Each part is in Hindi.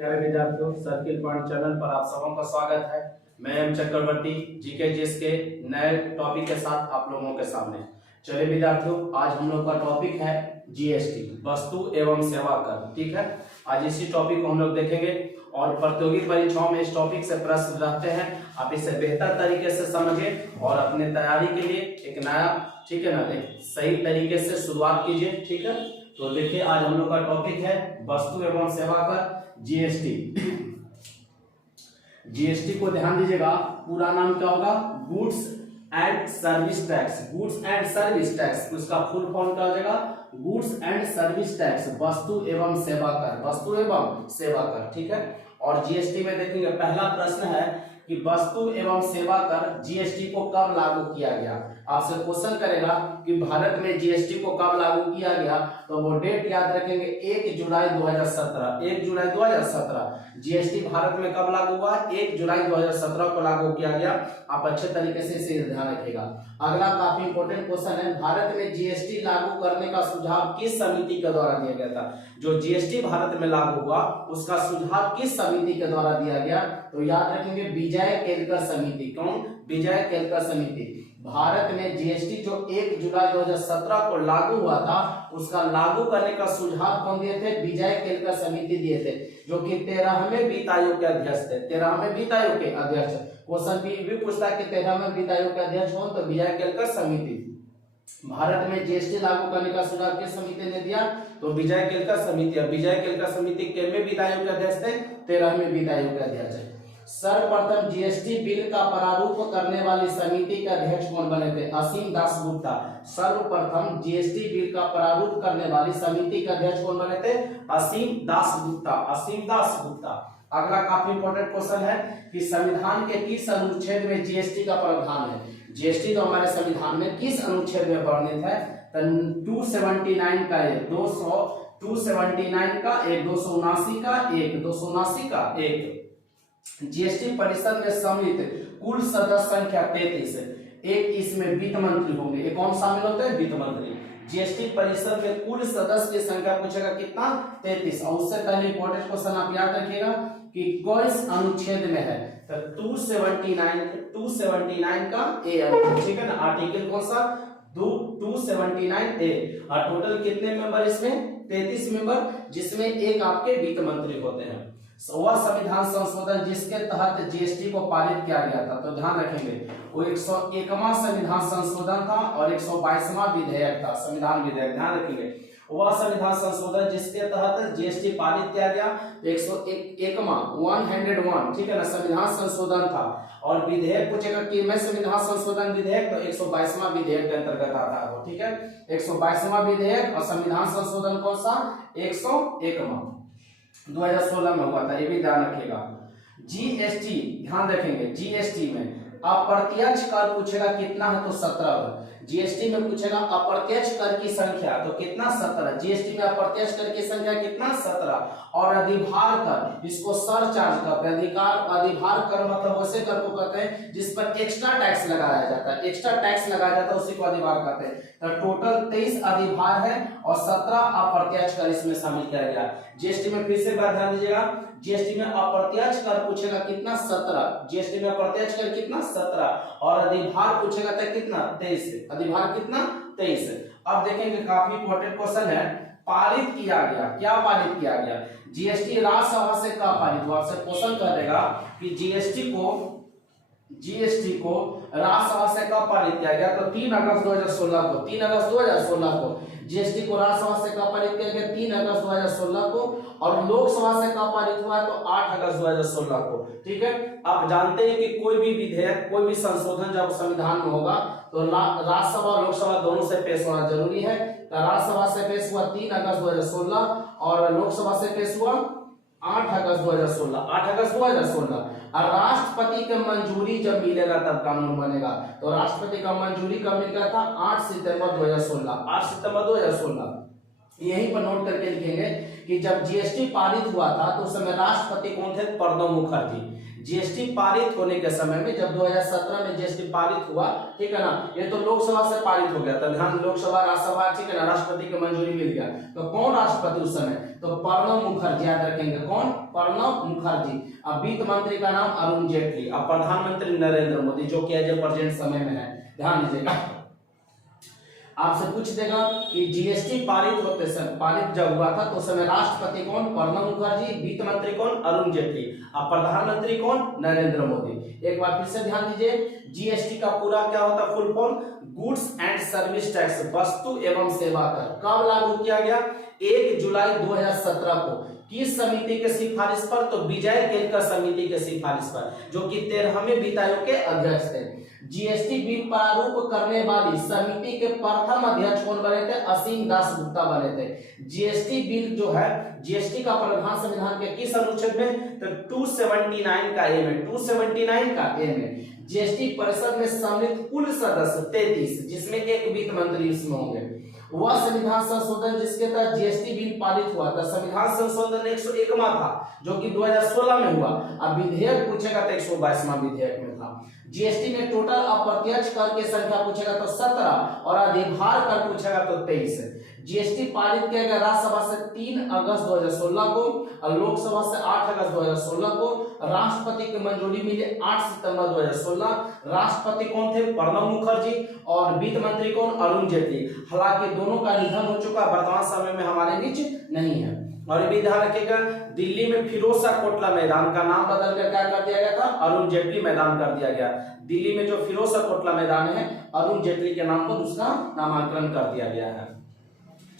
प्यारे विद्यार्थियों, सर्किल पॉइंट चैनल पर आप सबों का स्वागत है। मैं एम चक्रवर्ती जीके जीएस के नए टॉपिक के साथ आप लोगों के सामने। चलिए विद्यार्थियों, आज हम लोग का टॉपिक है जीएसटी, वस्तु एवं सेवा कर। ठीक है, आज इसी टॉपिक को हम लोग देखेंगे और प्रतियोगी परीक्षाओं में इस टॉपिक से प्रश्न रहते हैं। आप इसे बेहतर तरीके से समझिए और अपने तैयारी के लिए एक नया, ठीक है ना, एक सही तरीके से शुरुआत कीजिए। ठीक है, तो देखिए आज हम लोग का टॉपिक है वस्तु एवं सेवा कर, जीएसटी। जीएसटी को ध्यान दीजिएगा, पूरा नाम क्या होगा? Goods and service tax. Goods and service tax, उसका फुल फॉर्म क्या हो जाएगा? गुड्स एंड सर्विस टैक्स, वस्तु एवं सेवा कर, वस्तु एवं सेवा कर। ठीक है, और जीएसटी में देखेंगे पहला प्रश्न है कि वस्तु एवं सेवा कर जीएसटी को कब लागू किया गया। आपसे क्वेश्चन करेगा कि भारत में जीएसटी को कब लागू किया गया, तो वो डेट याद रखेंगे 1 जुलाई 2017। 1 जुलाई 2017 जीएसटी भारत में कब लागू हुआ? 1 जुलाई 2017 को लागू किया गया। आप अच्छे तरीके से इसे ध्यान रखिएगा। अगला काफी इंपॉर्टेंट क्वेश्चन है, भारत में जीएसटी लागू करने का सुझाव किस समिति के द्वारा दिया गया था? जो जीएसटी भारत में लागू हुआ उसका सुझाव किस समिति के द्वारा दिया गया? तो याद रखेंगे विजय केलकर समिति। कौन? विजय केलकर समिति। भारत में जीएसटी जो 1 जुलाई 2017 को लागू हुआ था, उसका लागू करने का सुझाव कौन दिए थे? विजय केलकर समिति दिए थे, जो कि 13वें वित्त आयोग के अध्यक्ष थे। 13वें वित्त आयोग के अध्यक्ष। क्वेश्चन भी पूछता है कि 13वें वित्त आयोग के अध्यक्ष कौन? तो विजय केलकर समिति। भारत में जीएसटी लागू करने का सुझाव किस समिति ने दिया? तो विजय केलकर समिति। विजय केलकर समिति कितवें वित्त आयोग के अध्यक्ष थे? 13वें वित्त आयोग के अध्यक्ष है। सर्वप्रथम जीएसटी बिल का प्रारूप करने वाली समिति के अध्यक्ष कौन बने थे? असीम दास गुप्ता। सर्वप्रथम जीएसटी बिल का प्रारूप करने वाली समिति के अध्यक्ष कौन बने थे? असीम दास गुप्ता। असीम दास गुप्ता। अगला काफी इंपॉर्टेंट क्वेश्चन है कि संविधान के किस अनुच्छेद में जीएसटी का प्रावधान है? जीएसटी तो हमारे संविधान में किस अनुच्छेद में वर्णित है? 279 का 279 का 1, 279 का 1, 279 का 1। जीएसटी परिषद में सम्मिलित कुल सदस्य संख्या 33 है। एक इसमें वित्त मंत्री होंगे। ये कौन शामिल होते हैं? वित्त मंत्री। जीएसटी परिषद में कुल सदस्य की संख्या पूछेगा कितना? 33। और उससे पहले इंपॉर्टेंट क्वेश्चन आप याद रखिएगा कि किस अनुच्छेद में है? तो 279 का ए, ठीक है ना। आर्टिकल कौन सा? 279 ए। और टोटल कितने मेंबर इसमें? 33 मेंबर, जिसमें एक आपके वित्त मंत्री होते हैं। वह संविधान संशोधन जिसके तहत जीएसटी को पारित किया गया था, तो ध्यान रखेंगे वो 101वां संविधान संशोधन था और 122वां विधेयक था, संविधान विधेयक। ध्यान रखेंगे वह संविधान संशोधन जिसके तहत जीएसटी पारित किया गया, 101वां 101, ठीक है ना, संविधान संशोधन था। और विधेयक पूछेगा कि मैं संविधान संशोधन विधेयक, तो 122वां विधेयक के अंतर्गत आता है। ठीक है, 122वां विधेयक। और संविधान संशोधन कौन सा? 101वां 2016 में हुआ था, ये भी ध्यान रखिएगा। जीएसटी ध्यान रखेंगे, जीएसटी में अप्रत्यक्ष कर पूछेगा कितना है? तो 17। जीएसटी में पूछेगा अप्रत्यक्ष कर की संख्या, तो कितना? 17। जीएसटी में अप्रत्यक्ष कर की संख्या कितना? 17। और अधिभार कर, इसको सरचार्ज कहते हैं। अधिभार कर मतलब वैसे कर को कहते हैं जिस पर एक्स्ट्रा टैक्स लगाया जाता है, एक्स्ट्रा टैक्स लगाया जाता है, उसी को अधिभार कहते हैं। तो टोटल 23 अधिभार है और 17 अप्रत्यक्ष कर इसमें शामिल किया गया। जीएसटी में फिर से बात ध्यान दीजिएगा, जीएसटी में अप्रत्यक्ष कर पूछेगा कितना? 17। जीएसटी में अप्रत्यक्ष कर कितना? 17। और अधिभार पूछेगा तो कितना? 23। अधिभार कितना? 23। अब देखेंगे काफी इंपॉर्टेंट क्वेश्चन है, पारित किया गया। क्या पारित किया गया? जीएसटी राज्यसभा से कब पारित हुआ? आपसे क्वेश्चन करेगा कि जीएसटी को राज्यसभा से कब पारित किया गया? तो 3 अगस्त 2016 को। 3 अगस्त 2016 को जीएसटी को राज्यसभा से कब पारित किया गया? 3 अगस्त 2016 को। और लोकसभा से कब पारित हुआ? तो 8 अगस्त 2016 को। ठीक है, आप जानते हैं कि कोई भी विधेयक, कोई भी संशोधन जब संविधान में होगा तो राज्यसभा और लोकसभा दोनों से पेश होना जरूरी है। तो राज्यसभा से पेश हुआ 3 अगस्त 2016 और लोकसभा से पेश हुआ 8 अगस्त 2016। 8 अगस्त 2016। और राष्ट्रपति की मंजूरी जब मिलेगा तब कानून बनेगा। तो राष्ट्रपति का मंजूरी कब मिल गया था? 8 सितंबर 2016। 8 सितंबर 2016। यहीं पर नोट करके लिखेंगे कि जब जीएसटी पारित हुआ था तो उस समय राष्ट्रपति कौन थे? प्रणब मुखर्जी। जीएसटी पारित होने के समय में जब 2017 में जीएसटी पारित हुआ, ठीक है ना, ये तो लोकसभा से पारित हो गया था, ध्यान, लोकसभा राज्यसभा, ठीक है ना, राष्ट्रपति की मंजूरी मिल गया। तो कौन राष्ट्रपति उस समय? तो प्रणब मुखर्जी, याद रखेंगे कौन? प्रणब मुखर्जी। अब वित्त मंत्री का नाम अरुण जेटली, अब प्रधानमंत्री नरेंद्र मोदी, जो कि एज ए प्रेजेंट समय में है, ध्यान दीजिएगा। आपसे पूछ देगा कि जीएसटी पारित जब हुआ था तो उस समय राष्ट्रपति कौन? प्रणब मुखर्जी, वित्त मंत्री कौन? अरुण जेटली, अब प्रधानमंत्री कौन? नरेंद्र मोदी। एक बार फिर से ध्यान दीजिए, जीएसटी का पूरा क्या होता है? Full form goods and service tax, वस्तु एवं सेवा कर। कब लागू किया गया? 1 जुलाई 2017 को। किस समिति के सिफारिश पर? तो विजय केलकर समिति के सिफारिश पर, जो कि 13वें वित्त आयोग के अध्यक्ष थे। जीएसटी बिल प्रारूप करने वाली समिति के प्रथम अध्यक्ष कौन बने थे? असीम दास गुप्ता बने थे। जीएसटी बिल जो है, जीएसटी का प्रावधान संविधान के किस अनुच्छेद में? तो 279 का ए में, 279 का ए में। जीएसटी परिषद में सम्मिलित कुल सदस्य 33, जिसमें एक वित्त मंत्री इसमें होंगे। वह संविधान संशोधन जिसके तहत जीएसटी बिल पारित हुआ था, संविधान संशोधन 101वां था, जो कि 2016 में हुआ। अब विधेयक पूछेगा तो 122वां विधेयक में था। जीएसटी में टोटल अप्रत्यक्ष कर की संख्या पूछेगा तो 17 और अधिभार कर पूछेगा तो 23। जीएसटी पारित किया गया राज्यसभा से 3 अगस्त 2016 को और लोकसभा से 8 अगस्त 2016 को। राष्ट्रपति की मंजूरी मिली 8 सितंबर 2016। राष्ट्रपति कौन थे? प्रणब मुखर्जी, और वित्त मंत्री कौन? अरुण जेटली। हालांकि दोनों का निधन हो चुका, वर्तमान समय में हमारे बीच नहीं है। और ये भी ध्यान रखिएगा, दिल्ली में फिरोजशाह कोटला मैदान का नाम बदल कर क्या कर दिया गया था? अरुण जेटली मैदान कर दिया गया। दिल्ली में जो फिरोजशाह कोटला मैदान है, अरुण जेटली के नाम पर उसका नामांकन कर दिया गया है।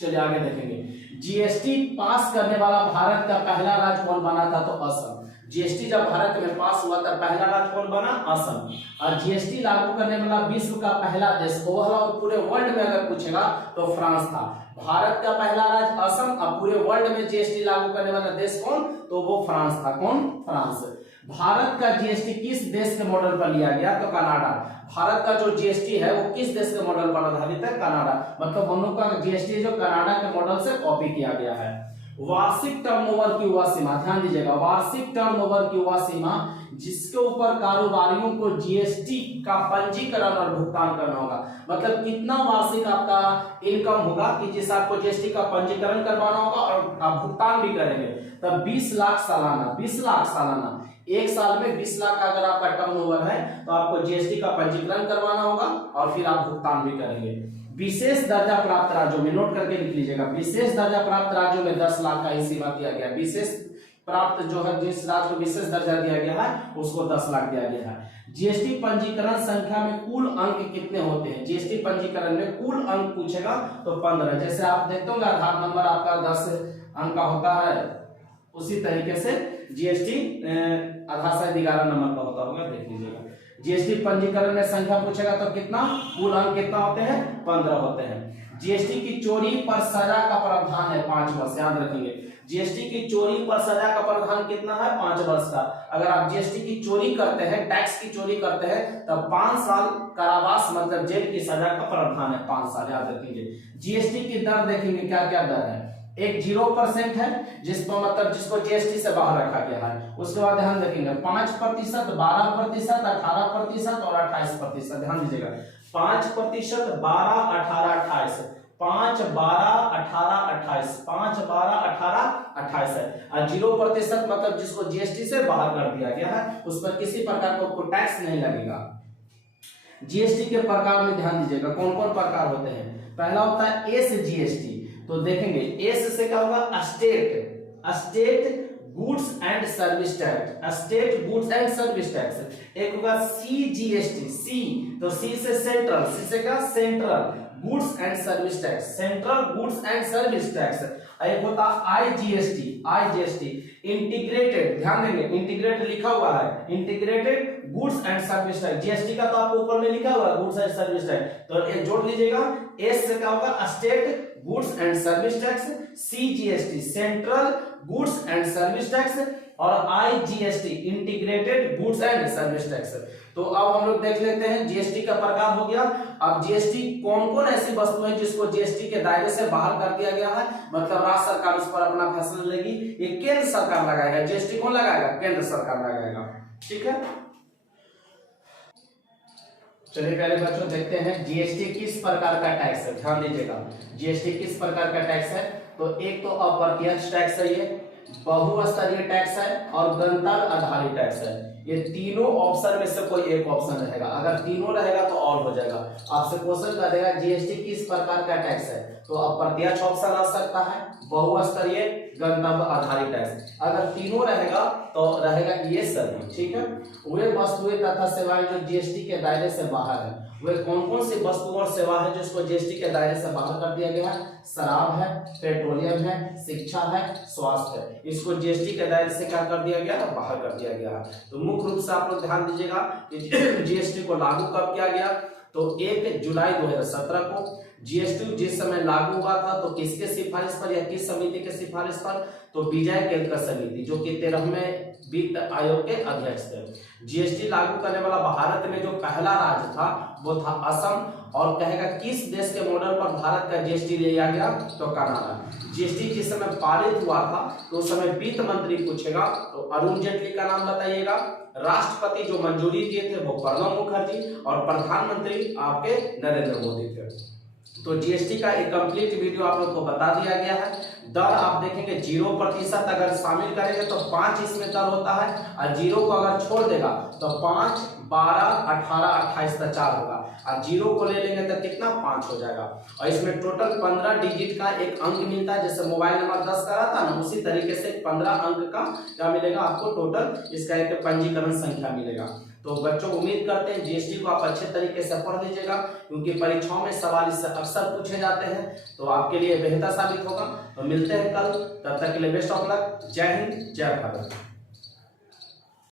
चलिए आगे देखेंगे। जीएसटी पास करने वाला भारत का पहला राज्य कौन बना था? तो असम। जीएसटी जब भारत में पास हुआ तब पहला राज्य कौन बना? असम। और जीएसटी लागू करने वाला विश्व का पहला देश, पूरे वर्ल्ड में अगर पूछेगा तो फ्रांस था। भारत का पहला राज्य असम, और पूरे वर्ल्ड में जीएसटी लागू करने वाला देश कौन? तो वो फ्रांस था। कौन? फ्रांस। भारत का जीएसटी किस देश के मॉडल पर लिया गया? तो कनाडा। भारत का जो जीएसटी है वो किस देश के मॉडल पर आधारित है? कनाडा। मतलब हम लोग का जीएसटी जो कनाडा के मॉडल से कॉपी किया गया है। वार्षिक टर्नओवर की वह सीमा, ध्यान दीजिएगा, वार्षिक टर्नओवर की वह सीमा जिसके ऊपर कारोबारियों को जीएसटी का पंजीकरण और भुगतान करना होगा। मतलब कितना वार्षिक आपका इनकम होगा कि जिस आपको जीएसटी का पंजीकरण करवाना होगा और आप भुगतान भी करेंगे। तब 20 लाख सालाना, 20 लाख सालाना, एक साल में 20 लाख का अगर आपका टर्नओवर है तो आपको जीएसटी का पंजीकरण करवाना होगा और फिर आप भुगतान भी करेंगे। विशेष दर्जा प्राप्त राज्यों में, नोट करके लिख लीजिएगा, विशेष दर्जा प्राप्त राज्यों में 10 लाख का ही सीमा दिया गया। विशेष प्राप्त जो है, जिस राज्य को विशेष दर्जा दिया गया है उसको 10 लाख दिया गया है। जीएसटी पंजीकरण संख्या में कुल अंक कितने होते हैं? जीएसटी पंजीकरण में कुल अंक पूछेगा तो 15। जैसे आप देखते होंगे आधार नंबर आपका 10 अंक का होता है, उसी तरीके से जीएसटी आधार शायद 11 नंबर का होता होगा, देख लीजिएगा। जीएसटी पंजीकरण में संख्या पूछेगा तो कितना? कुल अंक कितना होते हैं? 15 होते हैं। जीएसटी की चोरी पर सजा का प्रावधान है 5 वर्ष, याद रखेंगे। जीएसटी की चोरी पर सजा का प्रावधान कितना है? 5 वर्ष का। अगर आप जीएसटी की चोरी करते हैं, टैक्स की चोरी करते हैं, तब 5 साल कारावास मतलब जेल की सजा का प्रावधान है, 5 साल, याद रखेंगे। जीएसटी की दर देखेंगे, क्या क्या दर है। एक 0% है जिसको मतलब जिसको जीएसटी से बाहर रखा गया है। उसके बाद ध्यान रखेंगे 5%, 12%, 18% और 28%। ध्यान दीजिएगा, 5%, 12, 18, 28, 5, 12, 18, 28, 5, 12, 18, 28 है। और 0% मतलब जिसको जीएसटी से बाहर कर दिया गया है, उस पर किसी प्रकार का कोई टैक्स नहीं लगेगा। जीएसटी के प्रकार में ध्यान दीजिएगा, कौन कौन प्रकार होते हैं। पहला होता है एस जीएसटी, तो देखेंगे एस से क्या होगा? State goods and service tax, state goods and service tax. एक होगा सीजीएसटी, सी तो सी से सेंट्रल, सी से क्या? Central goods and service tax, central goods and service tax. एक होता आईजीएसटी, आईजीएसटी इंटीग्रेटेड, ध्यान देंगे इंटीग्रेटेड लिखा हुआ है, integrated goods and service tax. GST का तो आपको ऊपर में लिखा हुआ है गुड्स एंड सर्विस टैक्स, तो ये जोड़ लीजिएगा। एस से क्या होगा? State goods and service tax, CGST central goods and service tax, और IGST integrated goods and service tax. तो अब हम लोग देख लेते हैं जीएसटी का प्रकार हो गया। अब जीएसटी कौन कौन ऐसी वस्तु है जिसको जीएसटी के दायरे से बाहर कर दिया गया है, मतलब राज्य सरकार उस पर अपना फैसला लेगी, ये केंद्र सरकार लगाएगा। जीएसटी कौन लगाएगा? केंद्र सरकार लगाएगा। ठीक है, चलिए पहले बच्चों देखते हैं जीएसटी किस प्रकार का टैक्स है। ध्यान दीजिएगा, जीएसटी किस प्रकार का टैक्स है। तो एक तो अप्रत्यक्ष टैक्स है, ये बहुस्तरीय टैक्स है, और गंतव्य आधारित टैक्स है। ये तीनों ऑप्शन में से कोई एक ऑप्शन रहेगा। अगर तीनों रहेगा तो और हो जाएगा। आपसे क्वेश्चन कर देगा जीएसटी किस प्रकार का टैक्स है, तो अप्रत्यक्ष ऑप्शन आ सकता है, बहुस्तरीय, गंतव्य आधारित टैक्स। अगर तीनों रहेगा तो रहेगा ये सभी। ठीक है, वे वस्तुएं तथा सेवाएं जो जीएसटी के दायरे से बाहर है, वे कौन कौन सी वस्तु और सेवा है जिसको जीएसटी के दायरे से बाहर कर दिया गया है? शराब है, पेट्रोलियम है, शिक्षा है, स्वास्थ्य है। इसको जीएसटी के दायरे से क्या कर दिया गया है? बाहर कर दिया गया है। तो मुख्य रूप से आप लोग ध्यान दीजिएगा कि जीएसटी को लागू कब किया गया? तो 1 जुलाई 2017 को। जीएसटी जिस समय लागू हुआ था तो किसके सिफारिश पर या किस समिति के सिफारिश पर? तो विजय केलकर समिति, जो कि 13वें वित्त आयोग के अध्यक्ष थे। जीएसटी लागू करने वाला भारत में जो पहला राज्य था वो था असम। और कहेगा किस देश के मॉडल पर भारत का जीएसटी लिया गया? तो कनाडा। जीएसटी जिस समय पारित हुआ था तो उस समय वित्त मंत्री पूछेगा तो अरुण जेटली का नाम बताइएगा। राष्ट्रपति जो मंजूरी दिए थे वो प्रणब मुखर्जी, और प्रधानमंत्री आपके नरेंद्र मोदी थे। तो जीएसटी का एक कंप्लीट वीडियो आप लोग को बता दिया गया है। दर आप देखेंगे 0% अगर शामिल करेंगे तो 5 इसमें दर होता है, और 0 को अगर छोड़ देगा तो 5, 12, 18, 28 तक 4 होगा, और 0 को ले लेंगे तो कितना? 5 हो जाएगा। और इसमें टोटल 15 डिजिट का एक अंक मिलता है। जैसे मोबाइल नंबर 10 का रहता है ना, उसी तरीके से 15 अंक का क्या मिलेगा आपको? टोटल इसका एक पंजीकरण संख्या मिलेगा। तो बच्चों उम्मीद करते हैं जीएसटी को आप अच्छे तरीके से पढ़ लीजिएगा, क्योंकि परीक्षाओं में सवाल इससे अक्सर पूछे जाते हैं, तो आपके लिए बेहतर साबित होगा। तो मिलते हैं कल, तब तक के लिए बेस्ट ऑफ लक। जय हिंद, जय भारत।